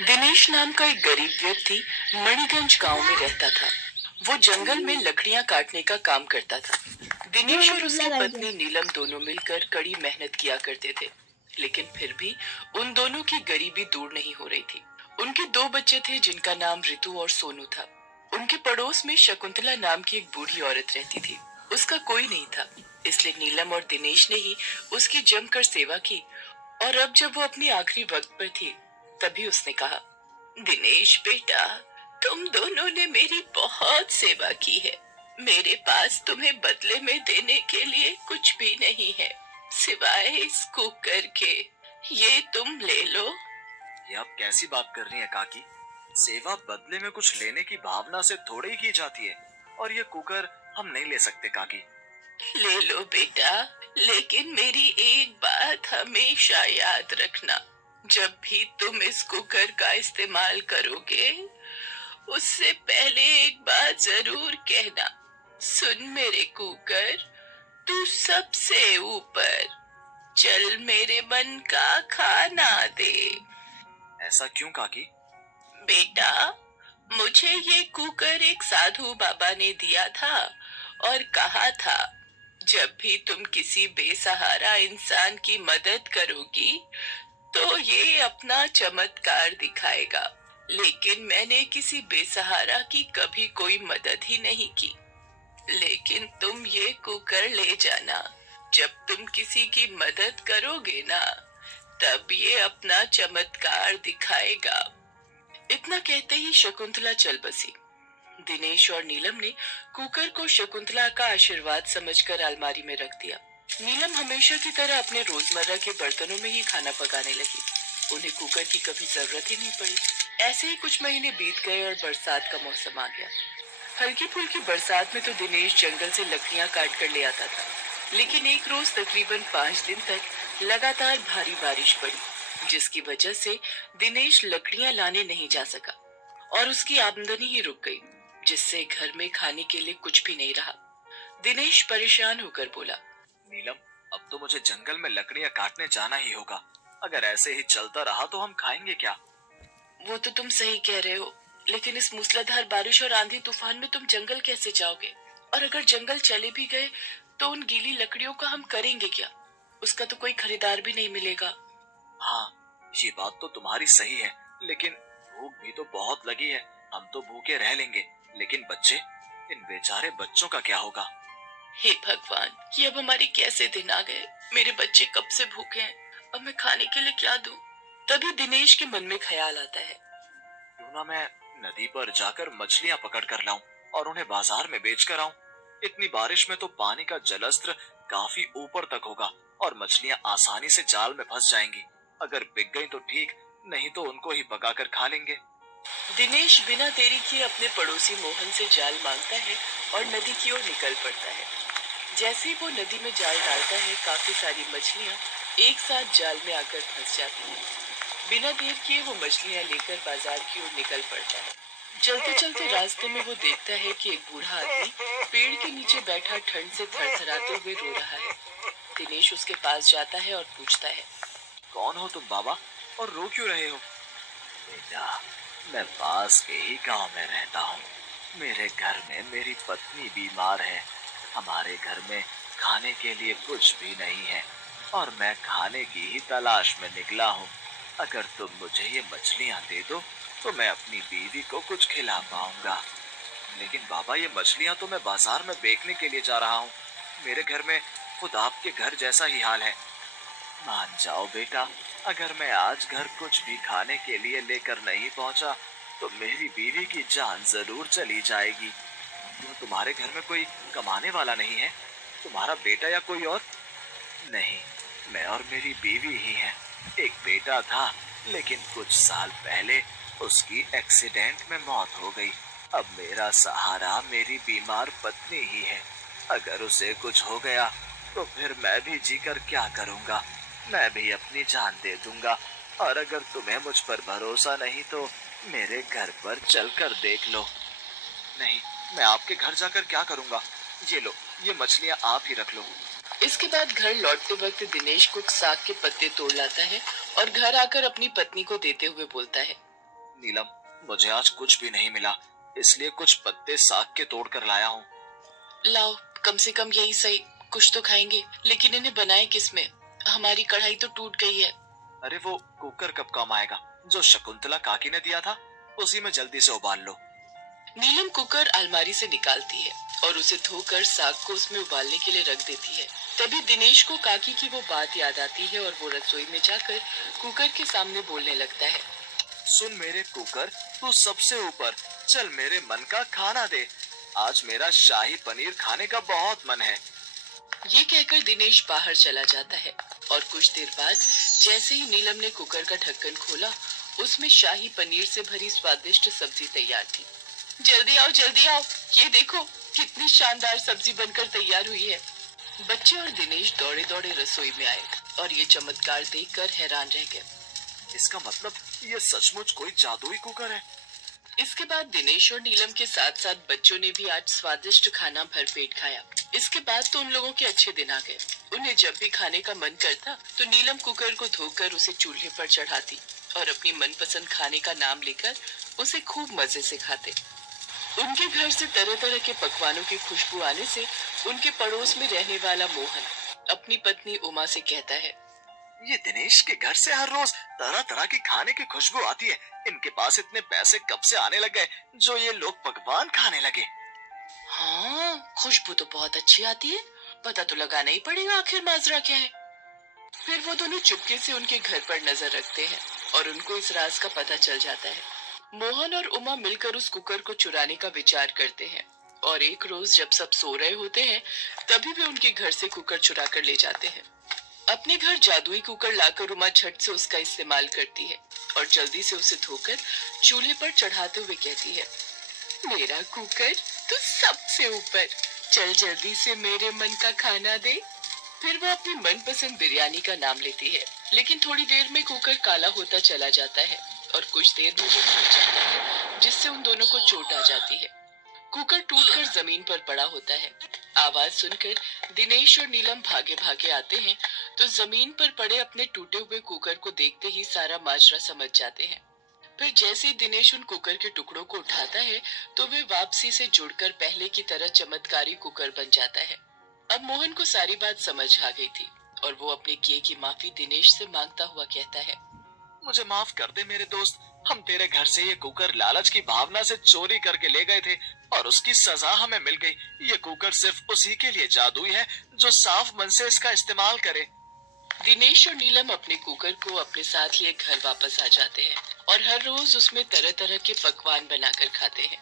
दिनेश नाम का एक गरीब व्यक्ति मणिगंज गांव में रहता था। वो जंगल में लकड़ियां काटने का काम करता था। दिनेश और उसकी पत्नी नीलम दोनों मिलकर कड़ी मेहनत किया करते थे, लेकिन फिर भी उन दोनों की गरीबी दूर नहीं हो रही थी। उनके दो बच्चे थे जिनका नाम रितु और सोनू था। उनके पड़ोस में शकुंतला नाम की एक बूढ़ी औरत रहती थी। उसका कोई नहीं था, इसलिए नीलम और दिनेश ने ही उसकी जमकर सेवा की। और अब जब वो अपनी आखिरी वक्त पर थी, तभी उसने कहा, दिनेश बेटा, तुम दोनों ने मेरी बहुत सेवा की है। मेरे पास तुम्हें बदले में देने के लिए कुछ भी नहीं है, सिवाय इस कुकर के। ये तुम ले लो। ये आप कैसी बात कर रही हैं काकी? सेवा बदले में कुछ लेने की भावना से थोड़ी ही की जाती है। और ये कुकर हम नहीं ले सकते काकी। ले लो बेटा, लेकिन मेरी एक बात हमेशा याद रखना। जब भी तुम इस कुकर का इस्तेमाल करोगे, उससे पहले एक बात जरूर कहना, सुन मेरे कुकर, तू सबसे ऊपर, चल मेरे मन का खाना दे। ऐसा क्यों काकी? बेटा, मुझे ये कुकर एक साधु बाबा ने दिया था और कहा था, जब भी तुम किसी बेसहारा इंसान की मदद करोगी, तो ये अपना चमत्कार दिखाएगा। लेकिन मैंने किसी बेसहारा की कभी कोई मदद ही नहीं की। लेकिन तुम ये कुकर ले जाना। जब तुम किसी की मदद करोगे ना, तब ये अपना चमत्कार दिखाएगा। इतना कहते ही शकुंतला चल बसी। दिनेश और नीलम ने कुकर को शकुंतला का आशीर्वाद समझकर अलमारी में रख दिया। नीलम हमेशा की तरह अपने रोजमर्रा के बर्तनों में ही खाना पकाने लगी। उन्हें कुकर की कभी जरूरत ही नहीं पड़ी। ऐसे ही कुछ महीने बीत गए और बरसात का मौसम आ गया। हल्की फुल्की बरसात में तो दिनेश जंगल से लकड़ियां काट कर ले आता था, लेकिन एक रोज तकरीबन 5 दिन तक लगातार भारी बारिश पड़ी, जिसकी वजह से दिनेश लकड़ियां लाने नहीं जा सका और उसकी आमदनी ही रुक गई, जिससे घर में खाने के लिए कुछ भी नहीं रहा। दिनेश परेशान होकर बोला, नीलम, अब तो मुझे जंगल में लकड़ियां काटने जाना ही होगा। अगर ऐसे ही चलता रहा तो हम खाएंगे क्या? वो तो तुम सही कह रहे हो, लेकिन इस मूसलाधार बारिश और आंधी तूफान में तुम जंगल कैसे जाओगे? और अगर जंगल चले भी गए, तो उन गीली लकड़ियों का हम करेंगे क्या? उसका तो कोई खरीदार भी नहीं मिलेगा। हाँ, ये बात तो तुम्हारी सही है, लेकिन भूख भी तो बहुत लगी है। हम तो भूखे रह लेंगे, लेकिन बच्चे, इन बेचारे बच्चों का क्या होगा? हे भगवान, ये अब हमारे कैसे दिन आ गए। मेरे बच्चे कब से भूखे हैं, अब मैं खाने के लिए क्या दूं? तभी दिनेश के मन में ख्याल आता है, क्यों ना मैं नदी पर जाकर मछलियां पकड़ कर लाऊं और उन्हें बाजार में बेच कर आऊं। इतनी बारिश में तो पानी का जलस्तर काफी ऊपर तक होगा और मछलियां आसानी से जाल में फंस जाएंगी। अगर बिक गई तो ठीक, नहीं तो उनको ही पकाकर खा लेंगे। दिनेश बिना देरी किए अपने पड़ोसी मोहन से जाल मांगता है और नदी की ओर निकल पड़ता है। जैसे ही वो नदी में जाल डालता है, काफी सारी मछलियां एक साथ जाल में आकर फंस जाती हैं। बिना देर किए वो मछलियां लेकर बाजार की ओर निकल पड़ता है। चलते चलते रास्ते में वो देखता है कि एक बूढ़ा आदमी पेड़ के नीचे बैठा ठंड से थरथराते हुए रो रहा है। दिनेश उसके पास जाता है और पूछता है, कौन हो तुम बाबा, और रो क्यों रहे हो? बेटा, मैं पास के ही गांव में रहता हूँ। मेरे घर में मेरी पत्नी बीमार है। हमारे घर में खाने के लिए कुछ भी नहीं है और मैं खाने की ही तलाश में निकला हूँ। अगर तुम मुझे ये मछलियाँ दे दो तो मैं अपनी बीवी को कुछ खिला पाऊंगा। लेकिन बाबा, ये मछलियाँ तो मैं बाजार में बेचने के लिए जा रहा हूँ। मेरे घर में खुद आपके घर जैसा ही हाल है। मान जाओ बेटा, अगर मैं आज घर कुछ भी खाने के लिए लेकर नहीं पहुंचा तो मेरी बीवी की जान जरूर चली जाएगी। क्यों, तुम्हारे घर में कोई कमाने वाला नहीं है? तुम्हारा बेटा या कोई और? नहीं, मैं और मेरी बीवी ही हैं। एक बेटा था, लेकिन कुछ साल पहले उसकी एक्सीडेंट में मौत हो गई। अब मेरा सहारा मेरी बीमार पत्नी ही है। अगर उसे कुछ हो गया तो फिर मैं भी जीकर क्या करूंगा? मैं भी अपनी जान दे दूंगा। और अगर तुम्हें मुझ पर भरोसा नहीं तो मेरे घर पर चलकर देख लो। नहीं, मैं आपके घर जाकर क्या करूंगा? ये लो, ये मछलियां आप ही रख लो। इसके बाद घर लौटते वक्त दिनेश कुछ साग के पत्ते तोड़ लाता है और घर आकर अपनी पत्नी को देते हुए बोलता है, नीलम, मुझे आज कुछ भी नहीं मिला, इसलिए कुछ पत्ते साग के तोड़ कर लाया हूँ। लाओ, कम से कम यही सही, कुछ तो खाएंगे। लेकिन इन्हें बनाए किसमें? हमारी कढ़ाई तो टूट गई है। अरे वो कुकर कब काम आएगा? जो शकुंतला काकी ने दिया था, उसी में जल्दी से उबाल लो। नीलम कुकर अलमारी से निकालती है और उसे धोकर साग को उसमें उबालने के लिए रख देती है। तभी दिनेश को काकी की वो बात याद आती है और वो रसोई में जाकर कुकर के सामने बोलने लगता है। सुन मेरे कुकर, तू सबसे ऊपर, चल मेरे मन का खाना दे। आज मेरा शाही पनीर खाने का बहुत मन है। ये कहकर दिनेश बाहर चला जाता है और कुछ देर बाद जैसे ही नीलम ने कुकर का ढक्कन खोला, उसमें शाही पनीर से भरी स्वादिष्ट सब्जी तैयार थी। जल्दी आओ, जल्दी आओ, ये देखो कितनी शानदार सब्जी बनकर तैयार हुई है। बच्चे और दिनेश दौड़े दौड़े रसोई में आए और ये चमत्कार देखकर हैरान रह गए। इसका मतलब ये सचमुच कोई जादुई कुकर है। इसके बाद दिनेश और नीलम के साथ साथ बच्चों ने भी आज स्वादिष्ट खाना भरपेट खाया। इसके बाद तो उन लोगों के अच्छे दिन आ गए। उन्हें जब भी खाने का मन करता तो नीलम कुकर को धोकर उसे चूल्हे पर चढ़ाती और अपनी मनपसंद खाने का नाम लेकर उसे खूब मजे से खाते। उनके घर से तरह तरह के पकवानों की खुशबू आने से उनके पड़ोस में रहने वाला मोहन अपनी पत्नी उमा से कहता है। ये दिनेश के घर से हर रोज तरह तरह की खाने की खुशबू आती है। इनके पास इतने पैसे कब से आने लगे जो ये लोग पकवान खाने लगे? हाँ, खुशबू तो बहुत अच्छी आती है। पता तो लगाना ही पड़ेगा आखिर माजरा क्या है। फिर वो दोनों चुपके से उनके घर पर नजर रखते हैं और उनको इस राज का पता चल जाता है। मोहन और उमा मिलकर उस कुकर को चुराने का विचार करते हैं और एक रोज जब सब सो रहे होते हैं तभी वे उनके घर से कुकर चुरा कर ले जाते हैं। अपने घर जादुई कुकर लाकर उमा झट से उसका इस्तेमाल करती है और जल्दी से उसे धोकर चूल्हे पर चढ़ाते हुए कहती है। मेरा कुकर तू सबसे ऊपर, चल जल्दी से मेरे मन का खाना दे। फिर वो अपनी मनपसंद बिरयानी का नाम लेती है, लेकिन थोड़ी देर में कुकर काला होता चला जाता है और कुछ देर में वो फट जाता है, जिससे उन दोनों को चोट आ जाती है। कुकर टूटकर जमीन पर पड़ा होता है। आवाज सुनकर दिनेश और नीलम भागे भागे आते हैं तो जमीन पर पड़े अपने टूटे हुए कुकर को देखते ही सारा माजरा समझ जाते हैं। फिर जैसे ही दिनेश उन कुकर के टुकड़ों को उठाता है तो वे वापसी से जुड़कर पहले की तरह चमत्कारी कुकर बन जाता है। अब मोहन को सारी बात समझ आ गई थी और वो अपने किए की माफी दिनेश से मांगता हुआ कहता है। मुझे माफ कर दे मेरे दोस्त, हम तेरे घर से ये कुकर लालच की भावना से चोरी करके ले गए थे और उसकी सजा हमें मिल गई। ये कुकर सिर्फ उसी के लिए जादुई है जो साफ मन से इसका इस्तेमाल करे। दिनेश और नीलम अपने कुकर को अपने साथ लिए घर वापस आ जाते हैं और हर रोज उसमें तरह तरह के पकवान बनाकर खाते हैं।